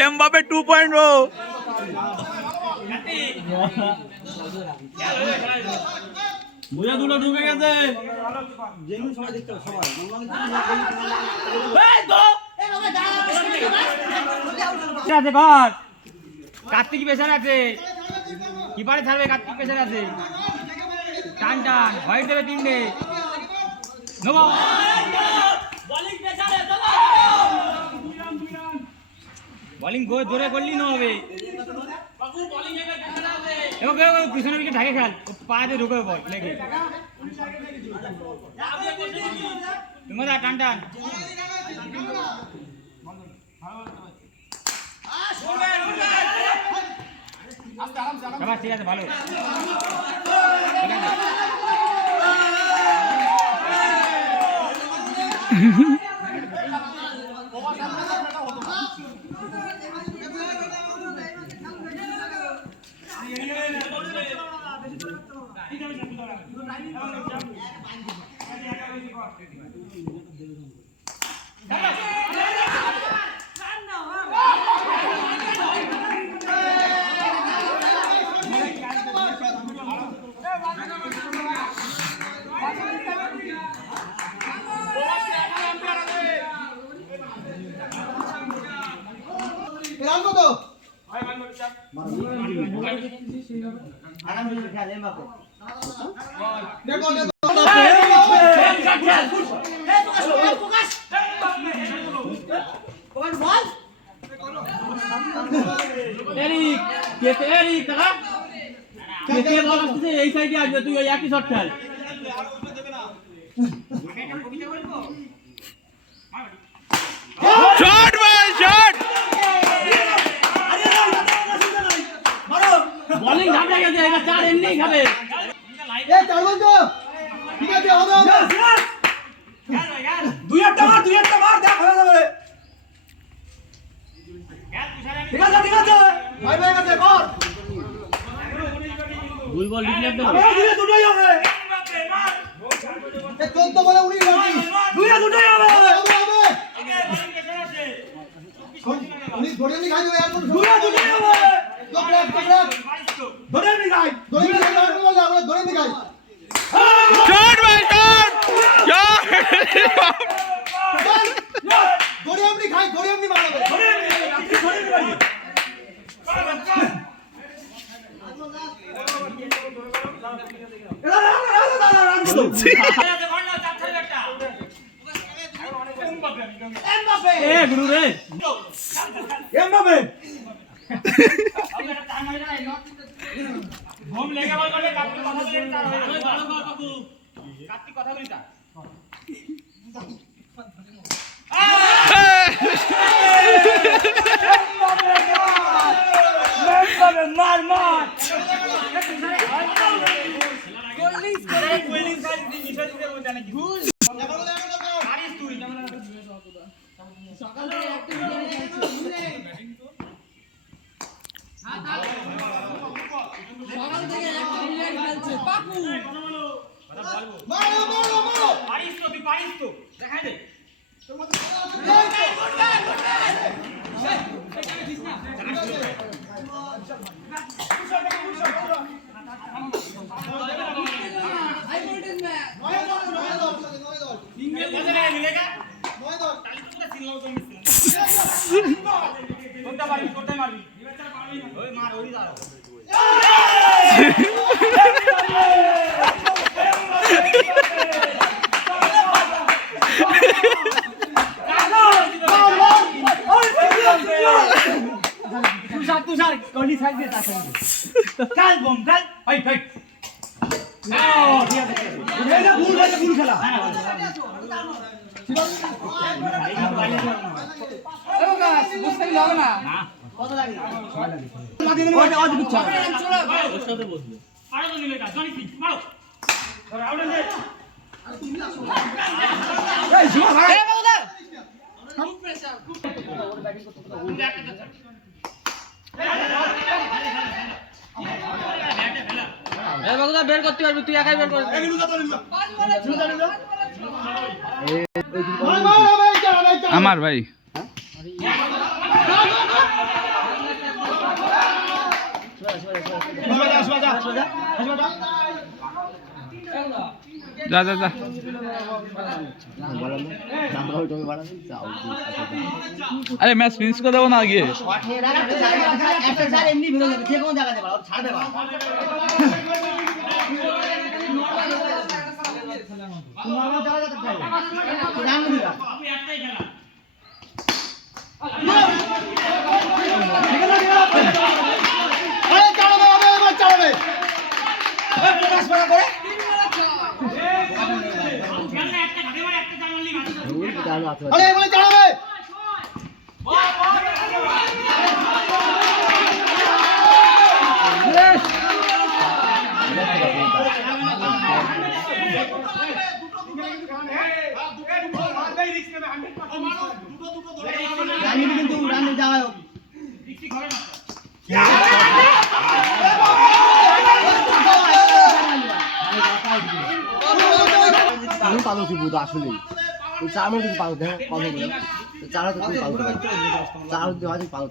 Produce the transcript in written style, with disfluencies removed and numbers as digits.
Mbappe 2.0 বুয়া দুটো ঢুকে গেছে জেনুইন সবাই দেখতে হবে সবাই আছে ঘর কার্তিক পেছনে আছে কিপারে ছাড়বে কার্তিক পেছনে আছে টান টান হোয়াইট দেবে তিনটে বলিং ধরে করলি না হবে পিছনে দিকে ঢাকে খেল পা দিয়ে ঢুকে বল লেগে তোমার টান টান ঠিক আছে ভালো এই সাইডে আসবে তুই ওই একই শট খেল শট ভাই শট বলিং ঝাপটা গেছে এটা চার এমনি খাবে এই চালবো তো ঠিক আছে হবে হবে দুই একটা মার দেখ হয়ে যাবে ঠিক আছে ভাই ভাই কাছে কর ভুল বল ডিক্লেয়ার দে আরে দুই দুটোই হবে এ 14 বলে 19 বাকি দুই দুটোই হবে হবে হবে উনি ধরে নি খাই দেবে আর দুই দুটোই হবে তো ব্রেক ধরে নি খাই ধরে নি খাই শট ভাই শট ধরে এমনি মারবে ধরে এমনি ভাই এ গুরু রে এমবাপে ঘুম লেগে বল করে কাটতে কথা বলে তার হয়ে গেল ভালো কর বাবু কাটতে কথা বলি তা মার মার গোলিস করে গোলিস সাইড দি মিশে দিতে বলতে নাকি ভুল আরিস তুই সকাল থেকে একটা ভিডিও খেলছে সকাল থেকে একটা ভিডিও খেলছে পাপু মারো পারিস তো দেখাই দে তুষার গলি থাকবে তা কাল বম কাল ফাইট ফাইট এটা ভুল খেলা বুঝতে হবে না কত লাগে ওটা অত কিছু হবে ওর সাথে বসবে আরো তো নিলে কাজ জানিস মারো আউট দে এই শুভ ভাই এ বাবুদা খুব প্রেসার খুব ব্যাটিং করতে হবে একটা যাচ্ছে এ বাবুদা বের করতে পারবি তুই একাই বের কর এই লুকা তো লুকা আমার ভাই যা যা যা আরে ম্যাচ ফিনিশ করে দেবো না গিয়ে একটা চার এমনি ভিড় যাবে যে কোনো জায়গাতে পারো ছাড়বে না তোমার জায়গা যেতে চাই জানো দিবা বাবু একটাই খেলা আরে চালাবে হবে এবার চালাবে এই প্রকাশ করা করে আরে এবারে চালাবে রানি কিন্তু রানি যাও আমি পালো কি বুঝ আসলে ওই চার মিনিট পালো দেখো পালো চারা তো পালো চার দিন পালো